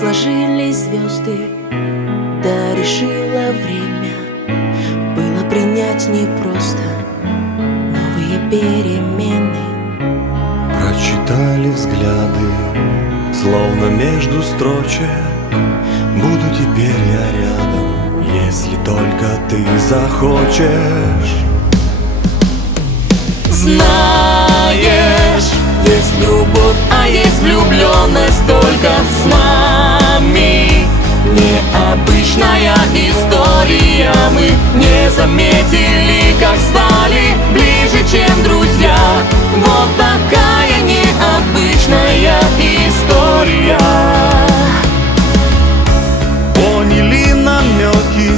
сложились звезды, да решило время. Было принять непросто новые перемены. Прочитали взгляды, словно между строчек. Буду теперь я рядом, если только ты захочешь. Знаешь, есть любовь, а есть влюбленность только с нами. Необычная история, мы не заметили, как стали ближе, чем друзья. Вот такая необычная история. Поняли намеки,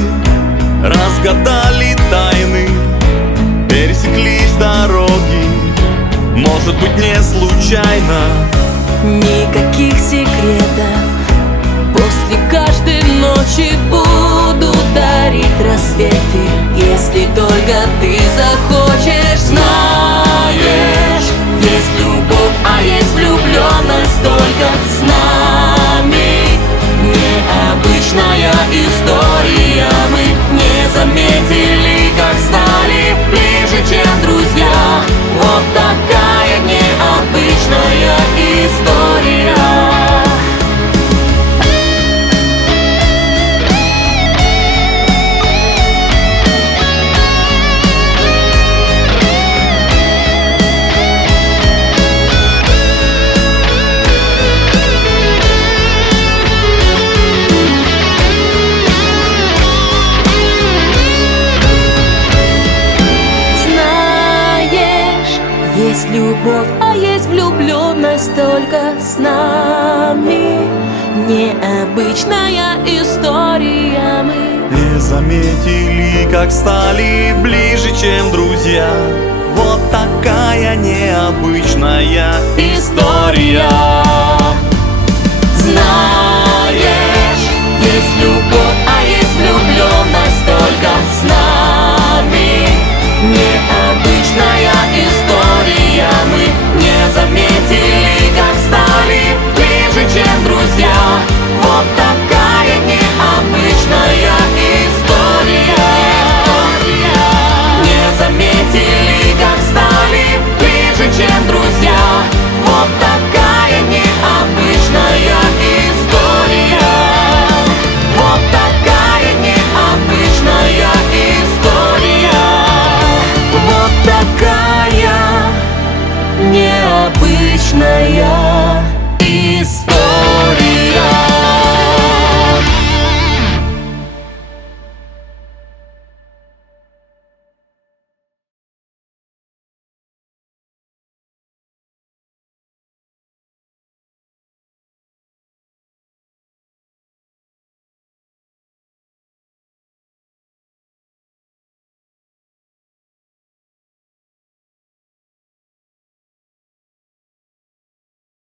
разгадали тайны, пересеклись дороги, может быть, не случайно. Никаких секретов, после каждой ночи буду дарить рассветы, если только ты захочешь. Знаешь, есть любовь, а есть влюбленность только с нами. Необычная история, мы не заметили, как стали ближе, чем друзья. Вот такая необычная история. Есть любовь, а есть влюбленность только с нами. Необычная история, мы не заметили, как стали ближе, чем друзья. Вот такая необычная история. Знаешь,